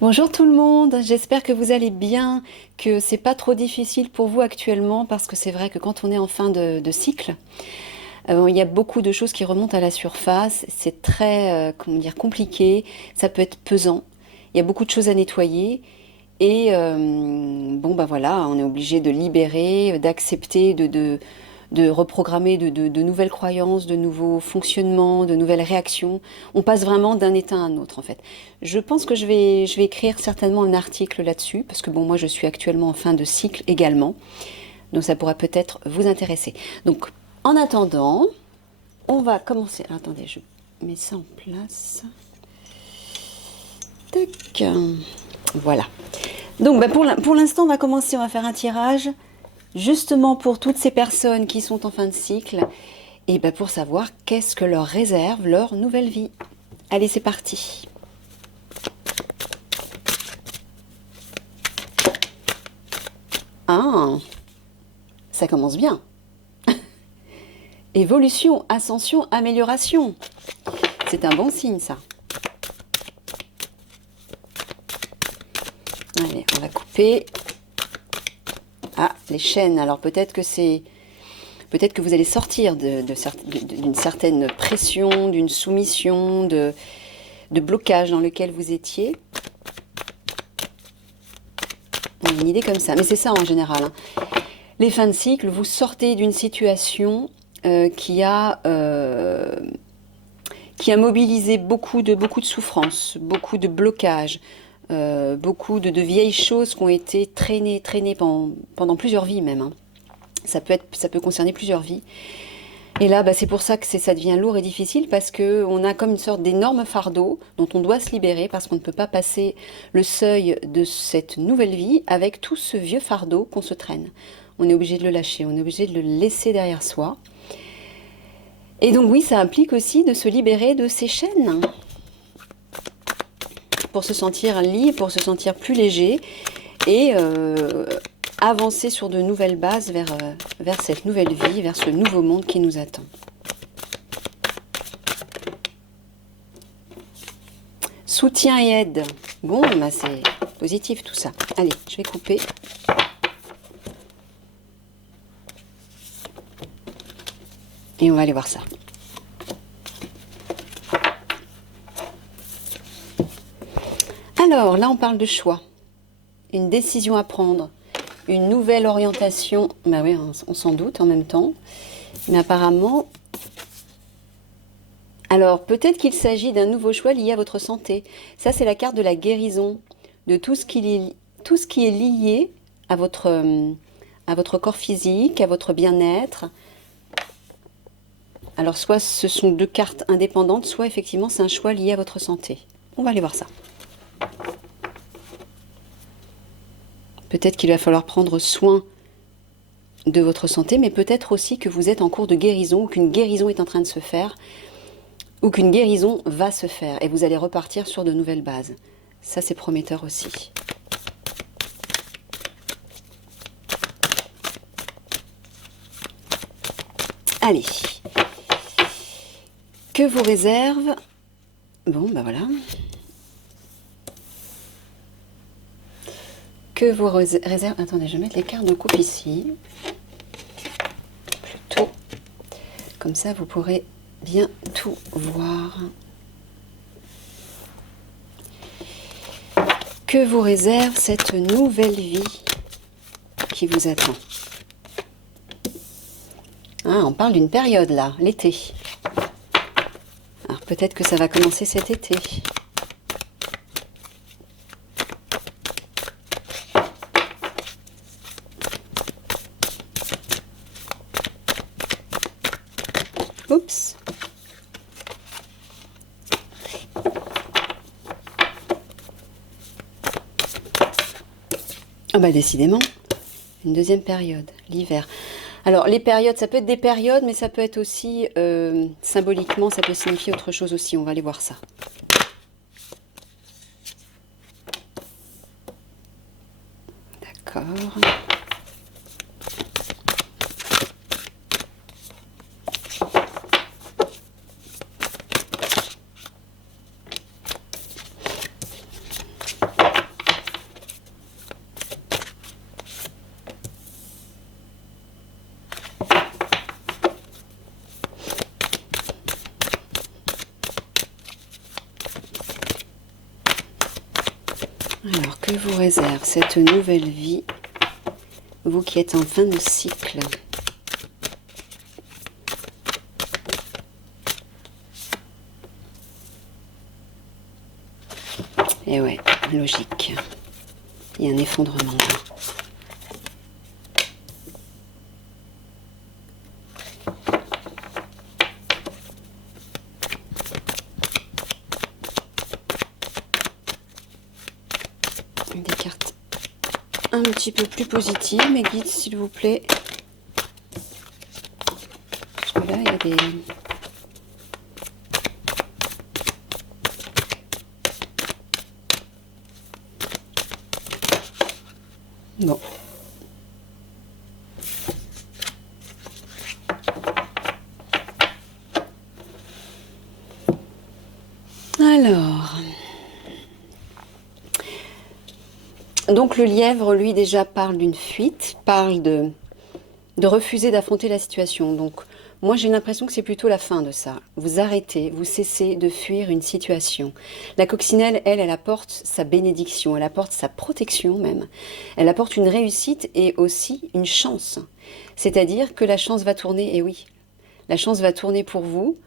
Bonjour tout le monde, j'espère que vous allez bien, que c'est pas trop difficile pour vous actuellement parce que c'est vrai que quand on est en fin de cycle, il y a beaucoup de choses qui remontent à la surface, c'est très comment dire, compliqué, ça peut être pesant, il y a beaucoup de choses à nettoyer et bon bah voilà, on est obligé de libérer, d'accepter, de reprogrammer de nouvelles croyances, de nouveaux fonctionnements, de nouvelles réactions. On passe vraiment d'un état à un autre en fait. Je pense que je vais écrire certainement un article là-dessus, parce que bon, moi je suis actuellement en fin de cycle également, donc ça pourra peut-être vous intéresser. Donc en attendant, on va commencer. Alors, attendez, je mets ça en place. Tac. Voilà. Donc bah, pour l'instant, on va commencer, on va faire un tirage, justement pour toutes ces personnes qui sont en fin de cycle, et bah, pour savoir qu'est-ce que leur réserve leur nouvelle vie. Allez, c'est parti. Ah, ça commence bien. Évolution, ascension, amélioration. C'est un bon signe, ça. Allez, on va couper. Ah, les chaînes. Alors peut-être que vous allez sortir d'une certaine pression, d'une soumission, de blocage dans lequel vous étiez. On a une idée comme ça. Mais c'est ça en général, hein. Les fins de cycle, vous sortez d'une situation qui a mobilisé beaucoup de souffrances, beaucoup de blocages, beaucoup de vieilles choses qui ont été traînées pendant plusieurs vies même, hein. Ça peut concerner plusieurs vies. Et là, bah, c'est pour ça que ça devient lourd et difficile parce qu'on a comme une sorte d'énorme fardeau dont on doit se libérer parce qu'on ne peut pas passer le seuil de cette nouvelle vie avec tout ce vieux fardeau qu'on se traîne. On est obligé de le lâcher, on est obligé de le laisser derrière soi. Et donc oui, ça implique aussi de se libérer de ces chaînes pour se sentir libre, pour se sentir plus léger et avancer sur de nouvelles bases vers cette nouvelle vie, vers ce nouveau monde qui nous attend. Soutien et aide. Bon, bah c'est positif tout ça. Allez, je vais couper. Et on va aller voir ça. Alors, là, on parle de choix. Une décision à prendre. Une nouvelle orientation. Bah oui, on s'en doute en même temps. Mais apparemment... Alors, peut-être qu'il s'agit d'un nouveau choix lié à votre santé. Ça, c'est la carte de la guérison. De tout ce qui est lié à votre corps physique, à votre bien-être. Alors, soit ce sont deux cartes indépendantes, soit effectivement, c'est un choix lié à votre santé. On va aller voir ça. Peut-être qu'il va falloir prendre soin de votre santé, mais peut-être aussi que vous êtes en cours de guérison, ou qu'une guérison est en train de se faire, ou qu'une guérison va se faire, et vous allez repartir sur de nouvelles bases. Ça, c'est prometteur aussi. Allez. Que vous réserve... Bon, ben voilà. Que vous réserve... Attendez, je vais mettre les cartes de coupe ici. Plutôt. Comme ça, vous pourrez bien tout voir. Que vous réserve cette nouvelle vie qui vous attend? Ah, on parle d'une période là, l'été. Alors peut-être que ça va commencer cet été. Oups. Ah bah décidément, une deuxième période, l'hiver. Alors les périodes, ça peut être des périodes, mais ça peut être aussi, symboliquement, ça peut signifier autre chose aussi. On va aller voir ça. D'accord. Alors, que vous réserve cette nouvelle vie, vous qui êtes en fin de cycle? Et ouais, logique. Il y a un effondrement là. Des cartes un petit peu plus positives, mes guides, s'il vous plaît. Parce que là, il y a des... Bon. Alors... Donc le lièvre, lui, déjà parle d'une fuite, parle de refuser d'affronter la situation. Donc moi, j'ai l'impression que c'est plutôt la fin de ça. Vous arrêtez, vous cessez de fuir une situation. La coccinelle, elle, elle apporte sa bénédiction, elle apporte sa protection même. Elle apporte une réussite et aussi une chance. C'est-à-dire que la chance va tourner, et oui, la chance va tourner pour vous.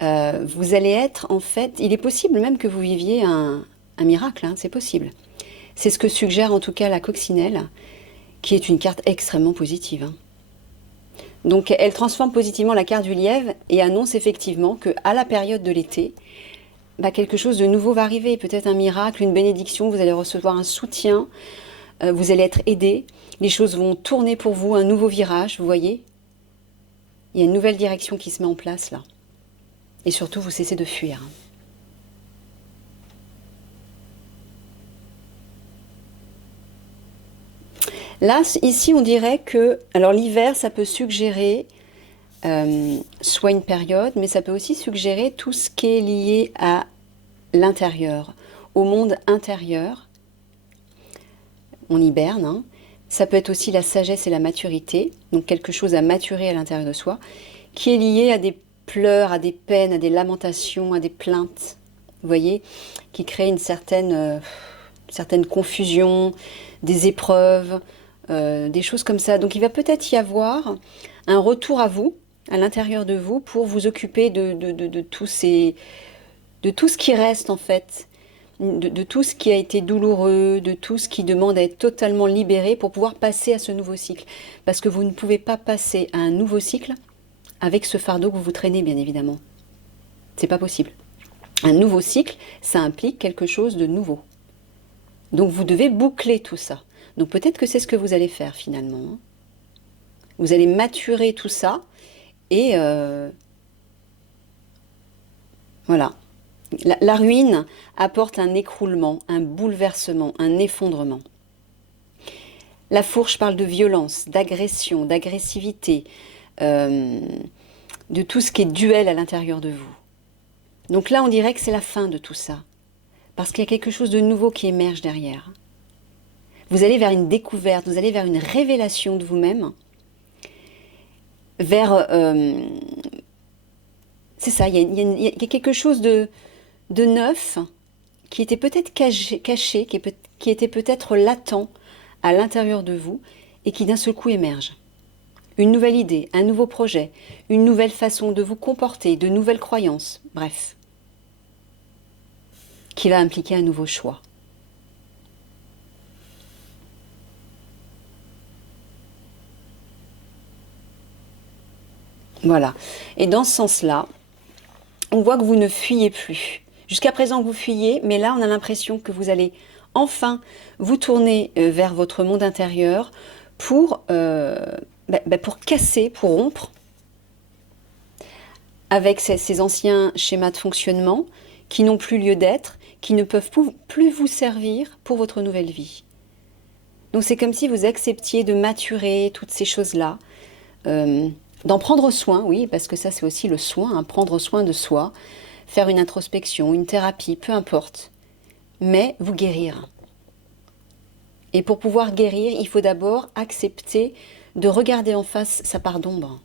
Vous allez être, en fait, il est possible même que vous viviez un miracle, hein, c'est possible. C'est ce que suggère en tout cas la coccinelle, qui est une carte extrêmement positive. Hein. Donc elle transforme positivement la carte du lièvre et annonce effectivement qu'à la période de l'été, quelque chose de nouveau va arriver, peut-être un miracle, une bénédiction, vous allez recevoir un soutien, vous allez être aidé, les choses vont tourner pour vous, un nouveau virage, vous voyez? Il y a une nouvelle direction qui se met en place là. Et surtout, vous cessez de fuir. Hein. Là, ici, on dirait que... Alors l'hiver, ça peut suggérer soit une période, mais ça peut aussi suggérer tout ce qui est lié à l'intérieur, au monde intérieur. On hiberne. Hein. Ça peut être aussi la sagesse et la maturité, donc quelque chose à maturer à l'intérieur de soi, qui est lié à des pleurs, à des peines, à des lamentations, à des plaintes, vous voyez, qui crée une certaine confusion, des épreuves, des choses comme ça. Donc il va peut-être y avoir un retour à vous, à l'intérieur de vous, pour vous occuper de tout ce qui reste en fait, de tout ce qui a été douloureux, de tout ce qui demande à être totalement libéré pour pouvoir passer à ce nouveau cycle. Parce que vous ne pouvez pas passer à un nouveau cycle avec ce fardeau que vous vous traînez, bien évidemment. C'est pas possible. Un nouveau cycle, ça implique quelque chose de nouveau. Donc vous devez boucler tout ça. Donc peut-être que c'est ce que vous allez faire finalement. Vous allez maturer tout ça et voilà. La ruine apporte un écroulement, un bouleversement, un effondrement. La fourche parle de violence, d'agression, d'agressivité, de tout ce qui est duel à l'intérieur de vous. Donc là, on dirait que c'est la fin de tout ça. Parce qu'il y a quelque chose de nouveau qui émerge derrière. Vous allez vers une découverte, vous allez vers une révélation de vous-même. Vers... c'est ça, il y a quelque chose de neuf qui était peut-être caché, qui était peut-être latent à l'intérieur de vous et qui d'un seul coup émerge. Une nouvelle idée, un nouveau projet, une nouvelle façon de vous comporter, de nouvelles croyances, bref. Qui va impliquer un nouveau choix. Voilà. Et dans ce sens-là, on voit que vous ne fuyez plus. Jusqu'à présent, vous fuyez, mais là, on a l'impression que vous allez enfin vous tourner vers votre monde intérieur pour casser, pour rompre avec ces anciens schémas de fonctionnement qui n'ont plus lieu d'être, qui ne peuvent plus vous servir pour votre nouvelle vie. Donc c'est comme si vous acceptiez de maturer toutes ces choses-là, d'en prendre soin, oui, parce que ça c'est aussi le soin, hein, prendre soin de soi, faire une introspection, une thérapie, peu importe, mais vous guérir. Et pour pouvoir guérir, il faut d'abord accepter de regarder en face sa part d'ombre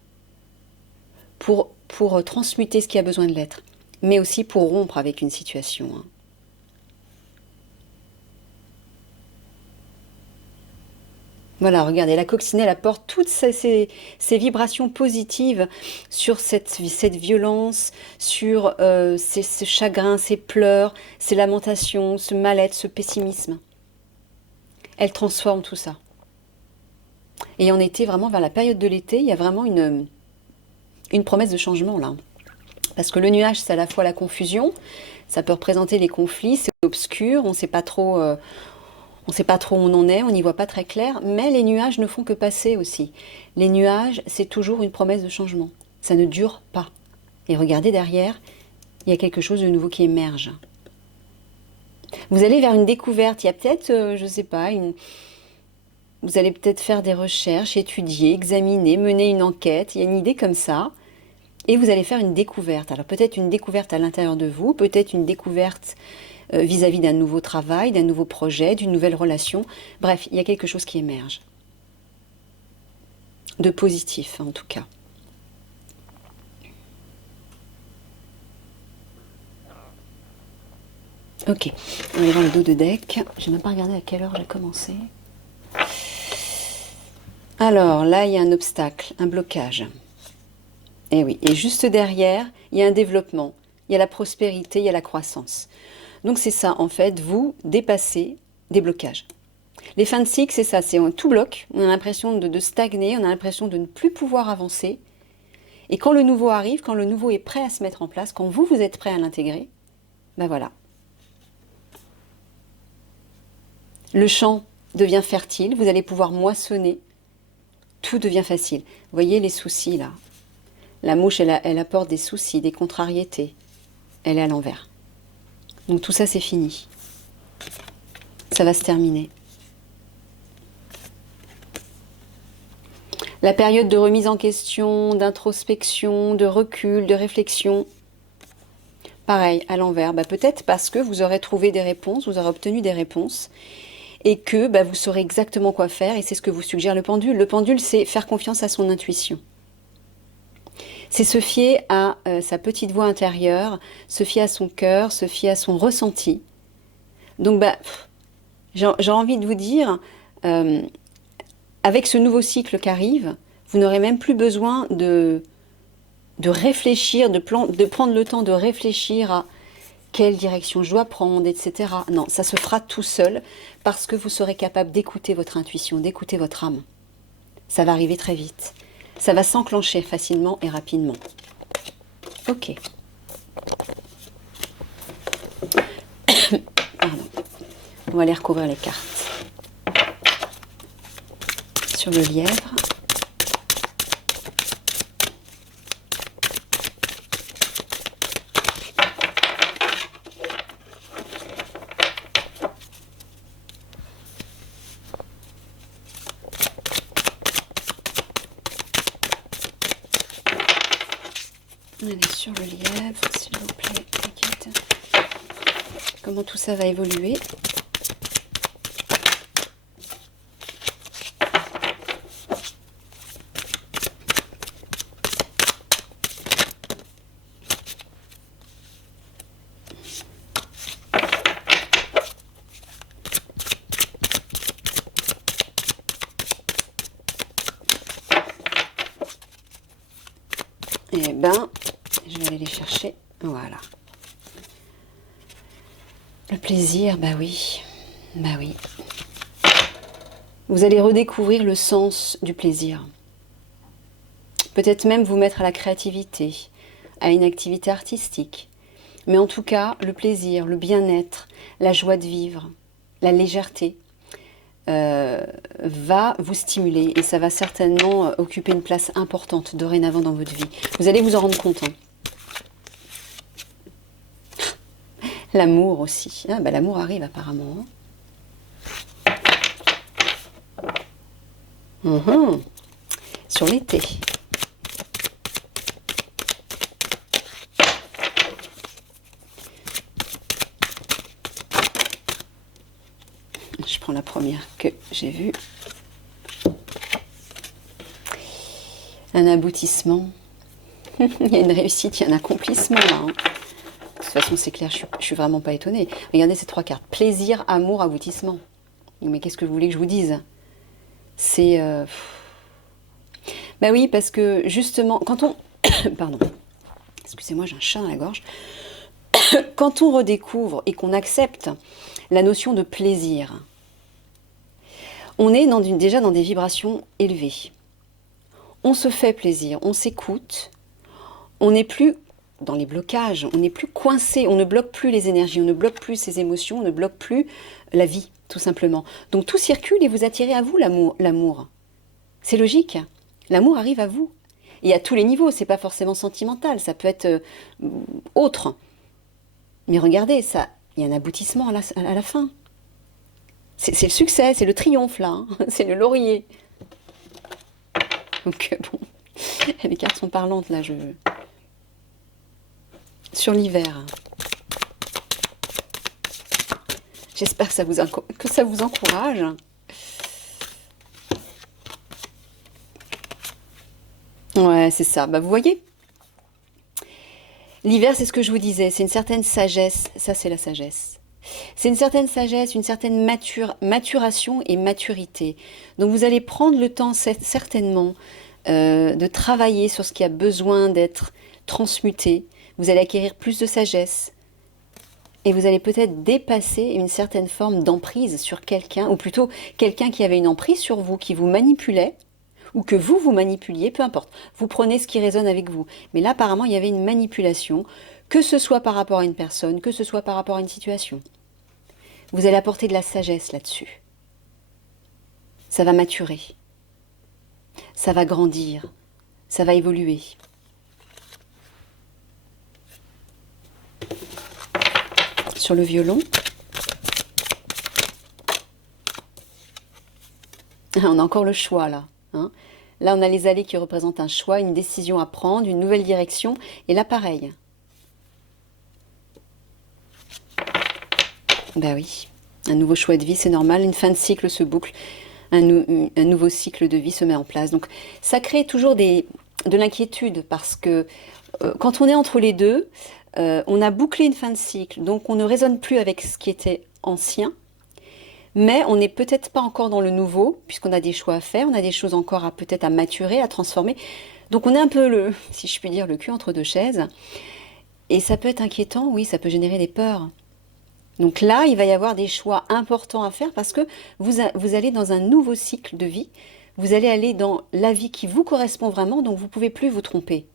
pour transmuter ce qui a besoin de l'être, mais aussi pour rompre avec une situation. Hein. Voilà, regardez, la coccinelle apporte toutes ces vibrations positives sur cette violence, sur ce chagrin, ces pleurs, ces lamentations, ce mal-être, ce pessimisme. Elle transforme tout ça. Et en été, vraiment vers la période de l'été, il y a vraiment une promesse de changement là. Parce que le nuage, c'est à la fois la confusion, ça peut représenter les conflits, c'est obscur, on ne sait pas trop... on ne sait pas trop où on en est, on n'y voit pas très clair, mais les nuages ne font que passer aussi. Les nuages, c'est toujours une promesse de changement. Ça ne dure pas. Et regardez derrière, il y a quelque chose de nouveau qui émerge. Vous allez vers une découverte, il y a peut-être, je ne sais pas, vous allez peut-être faire des recherches, étudier, examiner, mener une enquête, il y a une idée comme ça, et vous allez faire une découverte. Alors peut-être une découverte à l'intérieur de vous, peut-être une découverte vis-à-vis d'un nouveau travail, d'un nouveau projet, d'une nouvelle relation. Bref, il y a quelque chose qui émerge. De positif, en tout cas. Ok, on va aller voir le dos de deck. Je n'ai même pas regardé à quelle heure j'ai commencé. Alors, là, il y a un obstacle, un blocage. Et oui, et juste derrière, il y a un développement. Il y a la prospérité, il y a la croissance. Donc c'est ça, en fait, vous dépassez des blocages. Les fins de cycle, c'est ça, c'est tout bloc, on a l'impression de stagner, on a l'impression de ne plus pouvoir avancer. Et quand le nouveau arrive, quand le nouveau est prêt à se mettre en place, quand vous êtes prêt à l'intégrer, ben voilà. Le champ devient fertile, vous allez pouvoir moissonner, tout devient facile. Vous voyez les soucis là. La mouche, elle apporte des soucis, des contrariétés. Elle est à l'envers. Donc tout ça, c'est fini. Ça va se terminer. La période de remise en question, d'introspection, de recul, de réflexion, pareil, à l'envers. Bah, peut-être parce que vous aurez trouvé des réponses, vous aurez obtenu des réponses, et que vous saurez exactement quoi faire, et c'est ce que vous suggère le pendule. Le pendule, c'est faire confiance à son intuition. C'est se fier à sa petite voix intérieure, se fier à son cœur, se fier à son ressenti. Donc, j'ai envie de vous dire, avec ce nouveau cycle qui arrive, vous n'aurez même plus besoin de réfléchir, de prendre le temps de réfléchir à quelle direction je dois prendre, etc. Non, ça se fera tout seul parce que vous serez capable d'écouter votre intuition, d'écouter votre âme. Ça va arriver très vite. Ça va s'enclencher facilement et rapidement. Ok. Pardon. On va aller recouvrir les cartes. Sur le lièvre. On est sur le lièvre, s'il vous plaît, t'inquiète. Comment tout ça va évoluer? Eh ben, je vais aller les chercher. Voilà. Le plaisir, bah oui. Bah oui. Vous allez redécouvrir le sens du plaisir. Peut-être même vous mettre à la créativité, à une activité artistique. Mais en tout cas, le plaisir, le bien-être, la joie de vivre, la légèreté va vous stimuler et ça va certainement occuper une place importante dorénavant dans votre vie. Vous allez vous en rendre compte. Hein. L'amour aussi. Ah, l'amour arrive apparemment. Sur l'été. Je prends la première que j'ai vue. Un aboutissement. Il y a une réussite, il y a un accomplissement là. Hein. De toute façon, c'est clair, je suis vraiment pas étonnée. Regardez ces trois cartes. Plaisir, amour, aboutissement. Mais qu'est-ce que vous voulez que je vous dise? C'est... Bah oui, parce que justement, quand on... Pardon, excusez-moi, j'ai un chat dans la gorge. Quand on redécouvre et qu'on accepte la notion de plaisir, on est déjà dans des vibrations élevées. On se fait plaisir, on s'écoute, on n'est plus dans les blocages, on n'est plus coincé, on ne bloque plus les énergies, on ne bloque plus ses émotions, on ne bloque plus la vie, tout simplement. Donc tout circule et vous attirez à vous l'amour. C'est logique, l'amour arrive à vous. Et à tous les niveaux, c'est pas forcément sentimental, ça peut être autre. Mais regardez, ça, il y a un aboutissement à la fin. C'est le succès, c'est le triomphe là, hein. C'est le laurier. Donc bon, les cartes sont parlantes là, sur l'hiver. J'espère que ça vous encourage. Ouais, c'est ça. Bah, vous voyez, l'hiver, c'est ce que je vous disais, c'est une certaine sagesse. Ça, c'est la sagesse. C'est une certaine sagesse, une certaine maturation et maturité. Donc vous allez prendre le temps certainement de travailler sur ce qui a besoin d'être transmuté. Vous allez acquérir plus de sagesse. Et vous allez peut-être dépasser une certaine forme d'emprise sur quelqu'un, ou plutôt quelqu'un qui avait une emprise sur vous, qui vous manipulait, ou que vous manipuliez, peu importe. Vous prenez ce qui résonne avec vous. Mais là, apparemment, il y avait une manipulation, que ce soit par rapport à une personne, que ce soit par rapport à une situation. Vous allez apporter de la sagesse là-dessus. Ça va maturer. Ça va grandir. Ça va évoluer. Sur le violon, on a encore le choix là. Hein. Là, on a les allées qui représentent un choix, une décision à prendre, une nouvelle direction. Et là, pareil. Ben oui, un nouveau choix de vie, c'est normal. Une fin de cycle se boucle. Un nouveau cycle de vie se met en place. Donc, ça crée toujours de l'inquiétude parce que quand on est entre les deux, on a bouclé une fin de cycle. Donc, on ne résonne plus avec ce qui était ancien. Mais on n'est peut-être pas encore dans le nouveau, puisqu'on a des choix à faire, on a des choses encore peut-être à maturer, à transformer. Donc on est un peu, si je puis dire, le cul entre deux chaises. Et ça peut être inquiétant, oui, ça peut générer des peurs. Donc là, il va y avoir des choix importants à faire parce que vous allez dans un nouveau cycle de vie. Vous allez aller dans la vie qui vous correspond vraiment, donc vous ne pouvez plus vous tromper.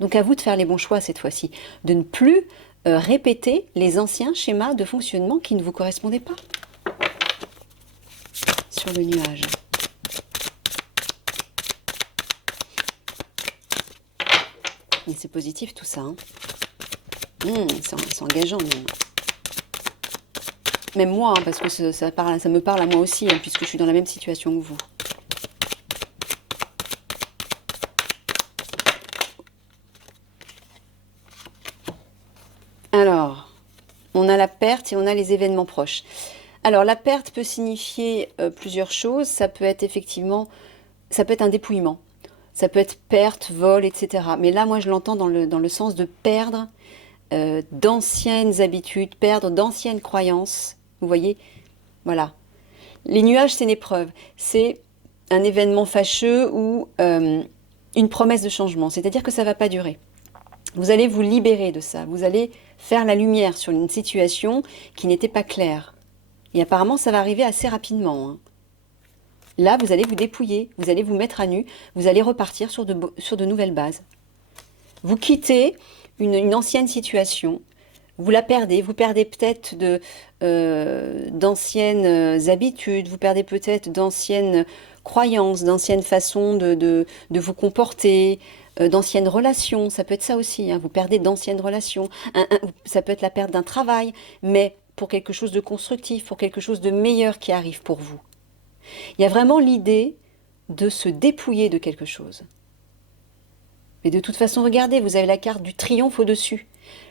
Donc à vous de faire les bons choix cette fois-ci, de ne plus répéter les anciens schémas de fonctionnement qui ne vous correspondaient pas. Sur le nuage. Et c'est positif tout ça. Hein. C'est engageant même. Même moi, hein, parce que ça me parle à moi aussi, hein, puisque je suis dans la même situation que vous. Alors, on a la perte et on a les événements proches. Alors, la perte peut signifier plusieurs choses. Ça peut être effectivement, ça peut être un dépouillement. Ça peut être perte, vol, etc. Mais là, moi, je l'entends dans le sens de perdre d'anciennes habitudes, perdre d'anciennes croyances. Vous voyez? Voilà. Les nuages, c'est une épreuve. C'est un événement fâcheux ou une promesse de changement. C'est-à-dire que ça ne va pas durer. Vous allez vous libérer de ça. Vous allez faire la lumière sur une situation qui n'était pas claire. Et apparemment, ça va arriver assez rapidement. Hein. Là, vous allez vous dépouiller, vous allez vous mettre à nu, vous allez repartir sur de nouvelles bases. Vous quittez une ancienne situation, vous la perdez, vous perdez peut-être d'anciennes habitudes, vous perdez peut-être d'anciennes croyances, d'anciennes façons de vous comporter, d'anciennes relations, ça peut être ça aussi, hein. Vous perdez d'anciennes relations, ça peut être la perte d'un travail, mais pour quelque chose de constructif, pour quelque chose de meilleur qui arrive pour vous. Il y a vraiment l'idée de se dépouiller de quelque chose. Mais de toute façon, regardez, vous avez la carte du triomphe au-dessus.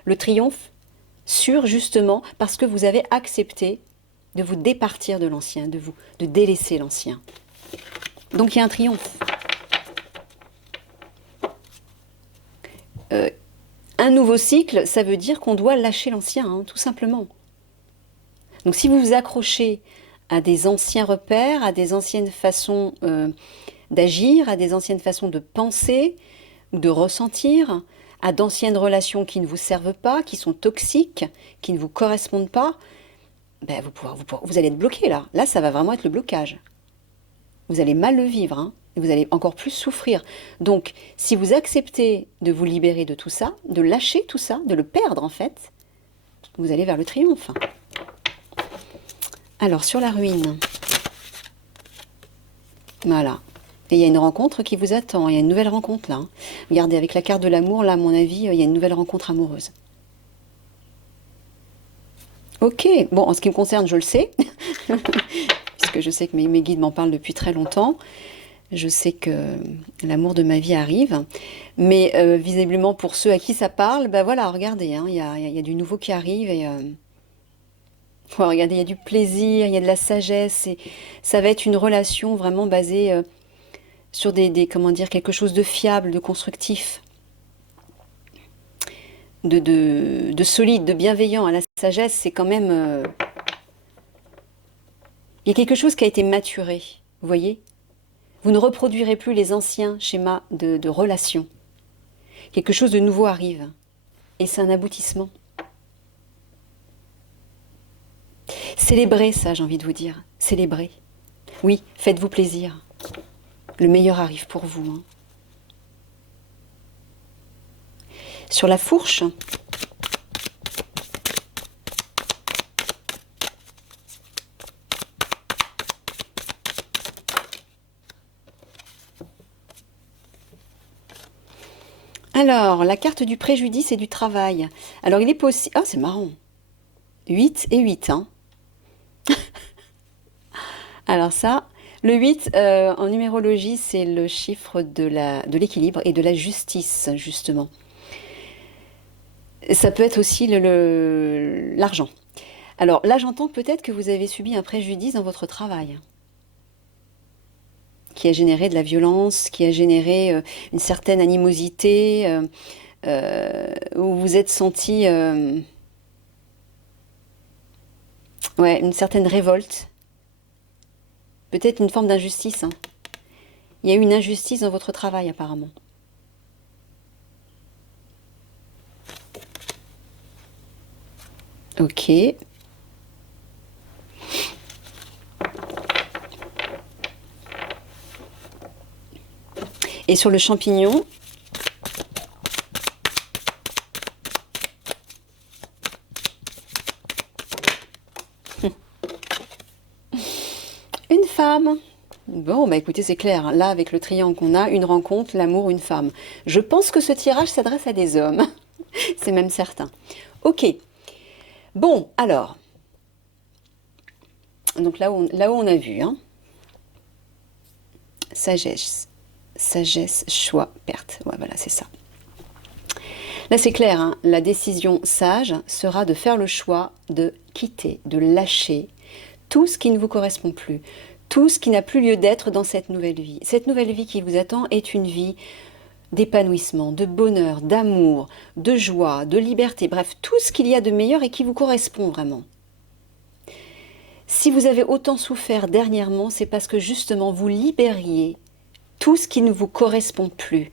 Le triomphe sur, justement, parce que vous avez accepté de vous départir de l'ancien, de délaisser l'ancien. Donc il y a un triomphe. Un nouveau cycle, ça veut dire qu'on doit lâcher l'ancien, hein, tout simplement. Donc si vous vous accrochez à des anciens repères, à des anciennes façons d'agir, à des anciennes façons de penser ou de ressentir, à d'anciennes relations qui ne vous servent pas, qui sont toxiques, qui ne vous correspondent pas, ben vous allez être bloqué là. Là, ça va vraiment être le blocage. Vous allez mal le vivre, hein, et vous allez encore plus souffrir. Donc, si vous acceptez de vous libérer de tout ça, de lâcher tout ça, de le perdre en fait, vous allez vers le triomphe. Alors, sur la ruine, voilà. Et il y a une rencontre qui vous attend, il y a une nouvelle rencontre là. Hein. Regardez, avec la carte de l'amour, là, à mon avis, il y a une nouvelle rencontre amoureuse. Ok, bon, en ce qui me concerne, je le sais, puisque je sais que mes guides m'en parlent depuis très longtemps. Je sais que l'amour de ma vie arrive, mais visiblement pour ceux à qui ça parle, ben voilà, regardez, hein, il y a du nouveau qui arrive et regardez, il y a du plaisir, il y a de la sagesse et ça va être une relation vraiment basée sur comment dire, quelque chose de fiable, de constructif, de solide, de bienveillant. La sagesse, c'est quand même, il y a quelque chose qui a été maturé, vous voyez? Vous ne reproduirez plus les anciens schémas de relations. Quelque chose de nouveau arrive. Et c'est un aboutissement. Célébrez ça, j'ai envie de vous dire. Célébrez. Oui, faites-vous plaisir. Le meilleur arrive pour vous. Hein. Sur la fourche, alors, la carte du préjudice et du travail. Alors, il est possible... Ah, c'est marrant. 8 et 8, hein. Alors ça, le 8, en numérologie, c'est le chiffre de l'équilibre et de la justice, justement. Ça peut être aussi l'argent. Alors là, j'entends peut-être que vous avez subi un préjudice dans votre travail, qui a généré de la violence, qui a généré une certaine animosité, où vous êtes senti ouais, une certaine révolte, peut-être une forme d'injustice. Hein. Il y a eu une injustice dans votre travail apparemment. Ok. Et sur le champignon, une femme. Bon, bah écoutez, c'est clair. Là, avec le triangle qu'on a, une rencontre, l'amour, une femme. Je pense que ce tirage s'adresse à des hommes. C'est même certain. Ok. Bon, alors. Donc là où on a vu, hein. Sagesse. Sagesse, choix, perte. Ouais, voilà, c'est ça. Là, c'est clair, hein, la décision sage sera de faire le choix de quitter, de lâcher tout ce qui ne vous correspond plus, tout ce qui n'a plus lieu d'être dans cette nouvelle vie. Cette nouvelle vie qui vous attend est une vie d'épanouissement, de bonheur, d'amour, de joie, de liberté, bref, tout ce qu'il y a de meilleur et qui vous correspond vraiment. Si vous avez autant souffert dernièrement, c'est parce que justement vous libériez tout ce qui ne vous correspond plus,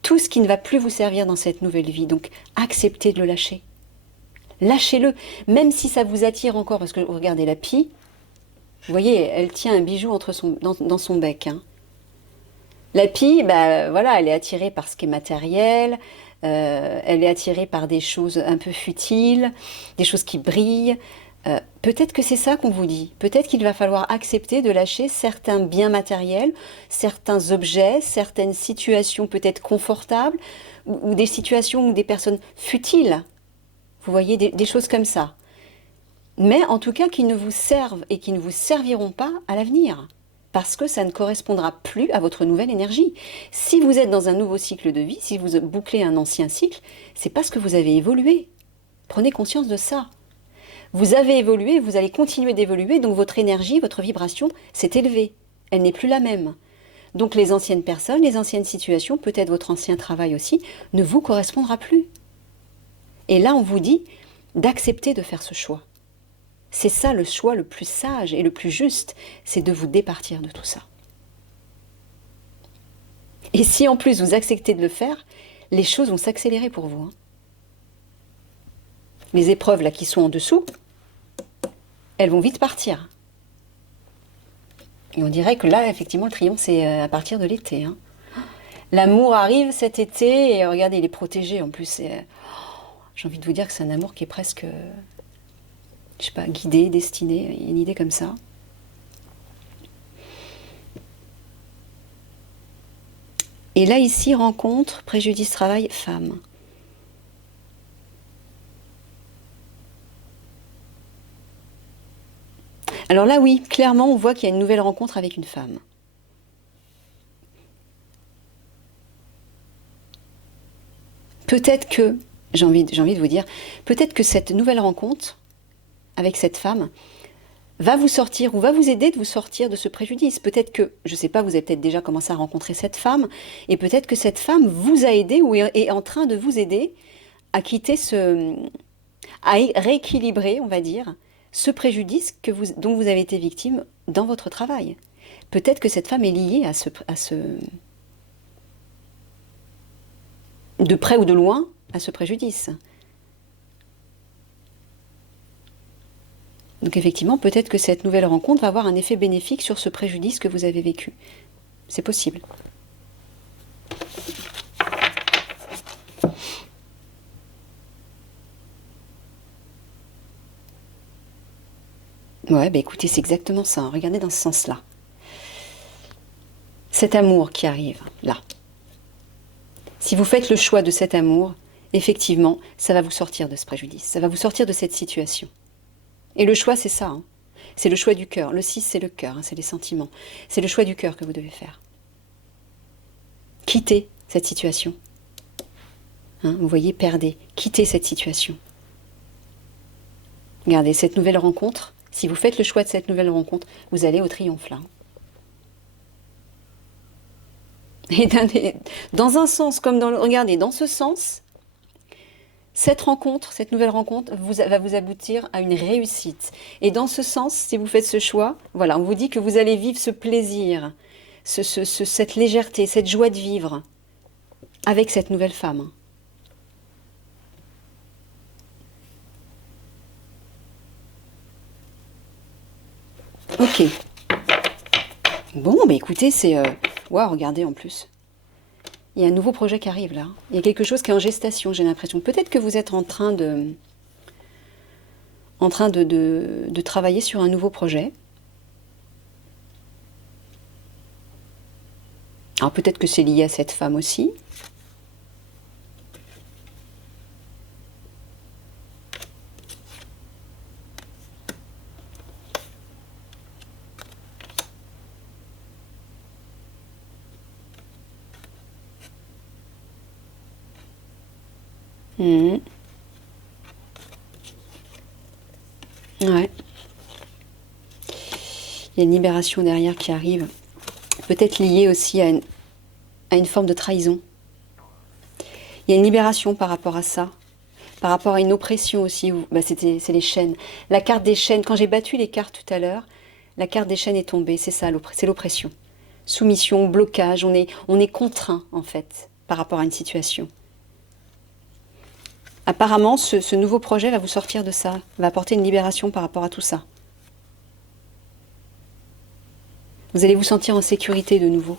tout ce qui ne va plus vous servir dans cette nouvelle vie. Donc, acceptez de le lâcher. Lâchez-le, même si ça vous attire encore, parce que regardez la pie, vous voyez, elle tient un bijou dans son bec. Hein. La pie, bah, voilà, elle est attirée par ce qui est matériel, elle est attirée par des choses un peu futiles, des choses qui brillent. Peut-être que c'est ça qu'on vous dit. Peut-être qu'il va falloir accepter de lâcher certains biens matériels, certains objets, certaines situations peut-être confortables, ou des situations ou des personnes futiles. Vous voyez, des choses comme ça. Mais en tout cas qui ne vous servent et qui ne vous serviront pas à l'avenir. Parce que ça ne correspondra plus à votre nouvelle énergie. Si vous êtes dans un nouveau cycle de vie, si vous bouclez un ancien cycle, c'est parce que vous avez évolué. Prenez conscience de ça. Vous avez évolué, vous allez continuer d'évoluer, donc votre énergie, votre vibration s'est élevée. Elle n'est plus la même. Donc les anciennes personnes, les anciennes situations, peut-être votre ancien travail aussi, ne vous correspondra plus. Et là, on vous dit d'accepter de faire ce choix. C'est ça le choix le plus sage et le plus juste, c'est de vous départir de tout ça. Et si en plus vous acceptez de le faire, les choses vont s'accélérer pour vous. Les épreuves là qui sont en dessous, elles vont vite partir. Et on dirait que là, effectivement, le triomphe, c'est à partir de l'été. L'amour arrive cet été, et regardez, il est protégé en plus. J'ai envie de vous dire que c'est un amour qui est presque, je sais pas, guidé, destiné, il y a une idée comme ça. Et là, ici, rencontre, préjudice, travail, femme. Alors là, oui, clairement, on voit qu'il y a une nouvelle rencontre avec une femme. Peut-être que, j'ai envie de vous dire, peut-être que cette nouvelle rencontre avec cette femme va vous sortir ou va vous aider de vous sortir de ce préjudice. Peut-être que, je ne sais pas, vous avez peut-être déjà commencé à rencontrer cette femme, et peut-être que cette femme vous a aidé ou est en train de vous aider à quitter à rééquilibrer, on va dire, ce préjudice dont vous avez été victime dans votre travail. Peut-être que cette femme est liée de près ou de loin, à ce préjudice. Donc effectivement, peut-être que cette nouvelle rencontre va avoir un effet bénéfique sur ce préjudice que vous avez vécu. C'est possible. Ouais, bah écoutez, c'est exactement ça. Regardez dans ce sens-là. Cet amour qui arrive, là. Si vous faites le choix de cet amour, effectivement, ça va vous sortir de ce préjudice. Ça va vous sortir de cette situation. Et le choix, c'est ça. C'est le choix du cœur. Le 6, c'est le cœur, c'est les sentiments. C'est le choix du cœur que vous devez faire. Quittez cette situation. Vous voyez, perdez. Quittez cette situation. Regardez, cette nouvelle rencontre, si vous faites le choix de cette nouvelle rencontre, vous allez au triomphe là. Et dans un sens, comme dans le... Regardez, dans ce sens, cette rencontre, cette nouvelle rencontre, va vous aboutir à une réussite. Et dans ce sens, si vous faites ce choix, voilà, on vous dit que vous allez vivre ce plaisir, cette légèreté, cette joie de vivre avec cette nouvelle femme. Ok. Bon, bah écoutez, c'est... Waouh, regardez en plus. Il y a un nouveau projet qui arrive là. Il y a quelque chose qui est en gestation, j'ai l'impression. Peut-être que vous êtes en train de travailler sur un nouveau projet. Alors peut-être que c'est lié à cette femme aussi. Ouais. Il y a une libération derrière qui arrive. Peut-être liée aussi à une forme de trahison. Il y a une libération par rapport à ça. Par rapport à une oppression aussi. C'est les chaînes. La carte des chaînes, quand j'ai battu les cartes tout à l'heure, la carte des chaînes est tombée. C'est ça, c'est l'oppression. Soumission, blocage, on est contraint en fait par rapport à une situation. Apparemment, ce nouveau projet va vous sortir de ça, va apporter une libération par rapport à tout ça. Vous allez vous sentir en sécurité de nouveau.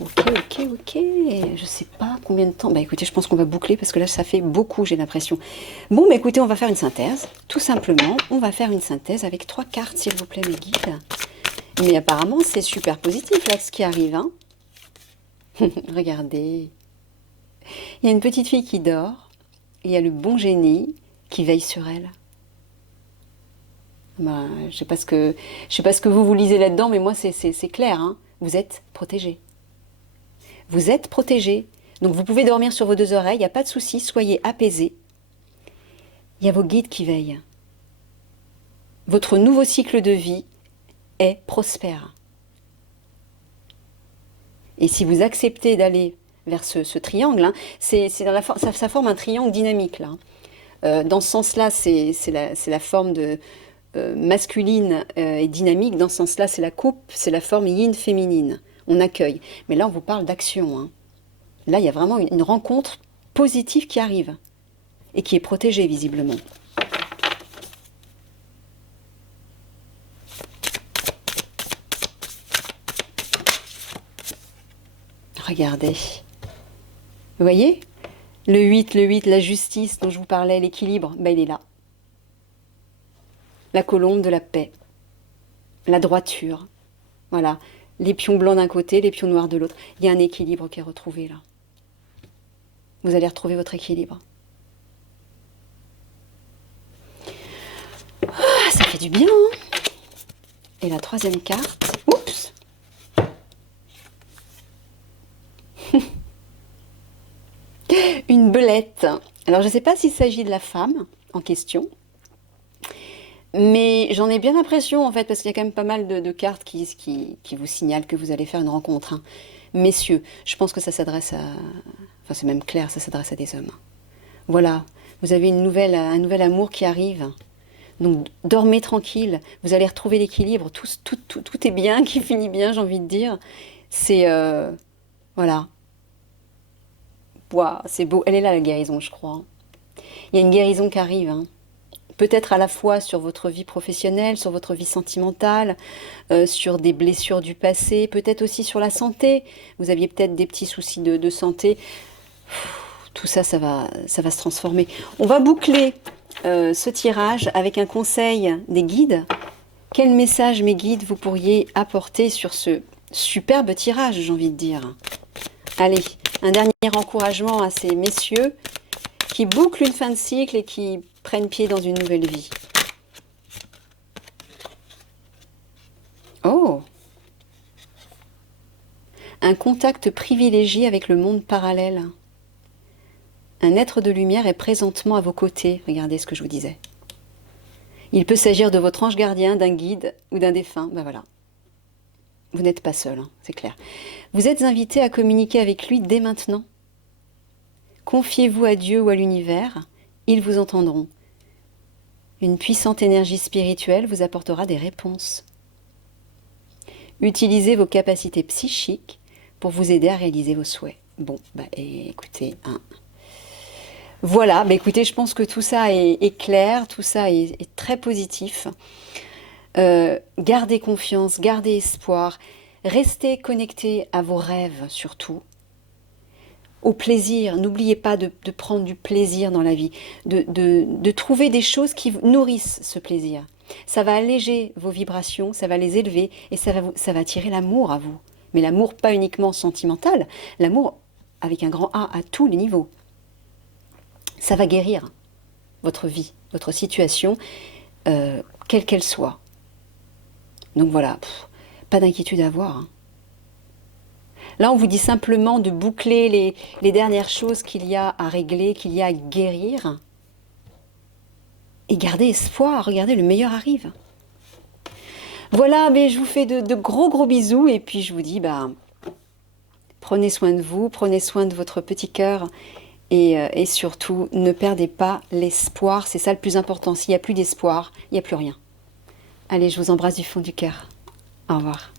Ok. Je sais pas combien de temps. Bah écoutez, je pense qu'on va boucler parce que là, ça fait beaucoup, j'ai l'impression. Bon, bah écoutez, on va faire une synthèse. Tout simplement, on va faire une synthèse avec 3 cartes, s'il vous plaît, mes guides. Mais apparemment, c'est super positif, là, ce qui arrive, Regardez. Il y a une petite fille qui dort. Et il y a le bon génie qui veille sur elle. Bah, je sais pas ce que vous lisez là-dedans, mais moi, c'est clair. Vous êtes protégé. Vous êtes protégé. Donc, vous pouvez dormir sur vos 2 oreilles. Il n'y a pas de souci. Soyez apaisés. Il y a vos guides qui veillent. Votre nouveau cycle de vie est prospère. Et si vous acceptez d'aller vers ce triangle, hein. C'est dans ça forme un triangle dynamique, là. Dans ce sens-là, c'est la forme masculine et dynamique. Dans ce sens-là, c'est la coupe, c'est la forme yin féminine. On accueille. Mais là, on vous parle d'action, hein. Là, il y a vraiment une rencontre positive qui arrive et qui est protégée, visiblement. Regardez. Vous voyez? Le 8, la justice dont je vous parlais, l'équilibre, ben il est là. La colombe de la paix, la droiture. Voilà. Les pions blancs d'un côté, les pions noirs de l'autre. Il y a un équilibre qui est retrouvé là. Vous allez retrouver votre équilibre. Ah, ça fait du bien, hein? Et la troisième carte. Oups! Une belette. Alors, je ne sais pas s'il s'agit de la femme en question, mais j'en ai bien l'impression, en fait, parce qu'il y a quand même pas mal de cartes qui vous signalent que vous allez faire une rencontre, hein. Messieurs, je pense que ça s'adresse à... Enfin, c'est même clair, ça s'adresse à des hommes. Voilà, vous avez un nouvel amour qui arrive. Donc, dormez tranquille, vous allez retrouver l'équilibre. Tout est bien, qui finit bien, j'ai envie de dire. C'est... voilà. Waouh, c'est beau. Elle est là, la guérison, je crois. Il y a une guérison qui arrive, hein. Peut-être à la fois sur votre vie professionnelle, sur votre vie sentimentale, sur des blessures du passé, peut-être aussi sur la santé. Vous aviez peut-être des petits soucis de santé. Tout ça, ça va se transformer. On va boucler ce tirage avec un conseil des guides. Quel message, mes guides, vous pourriez apporter sur ce superbe tirage, j'ai envie de dire? Allez, un dernier encouragement à ces messieurs qui bouclent une fin de cycle et qui prennent pied dans une nouvelle vie. Oh! Un contact privilégié avec le monde parallèle. Un être de lumière est présentement à vos côtés. Regardez ce que je vous disais. Il peut s'agir de votre ange gardien, d'un guide ou d'un défunt. Ben voilà. Vous n'êtes pas seul, hein, c'est clair. Vous êtes invité à communiquer avec lui dès maintenant. Confiez-vous à Dieu ou à l'univers, ils vous entendront. Une puissante énergie spirituelle vous apportera des réponses. Utilisez vos capacités psychiques pour vous aider à réaliser vos souhaits. Bon, bah écoutez, hein. Voilà, bah écoutez, je pense que tout ça est clair, tout ça est très positif. Gardez confiance, gardez espoir, restez connectés à vos rêves surtout. Au plaisir, n'oubliez pas de prendre du plaisir dans la vie, de trouver des choses qui nourrissent ce plaisir. Ça va alléger vos vibrations, ça va les élever et ça va attirer l'amour à vous. Mais l'amour pas uniquement sentimental, l'amour avec un grand A à tous les niveaux. Ça va guérir votre vie, votre situation, quelle qu'elle soit. Donc voilà, pas d'inquiétude à avoir, hein. Là, on vous dit simplement de boucler les dernières choses qu'il y a à régler, qu'il y a à guérir. Et gardez espoir, regardez, le meilleur arrive. Voilà, mais je vous fais de gros bisous et puis je vous dis, bah, prenez soin de vous, prenez soin de votre petit cœur et surtout, ne perdez pas l'espoir, c'est ça le plus important. S'il n'y a plus d'espoir, il n'y a plus rien. Allez, je vous embrasse du fond du cœur. Au revoir.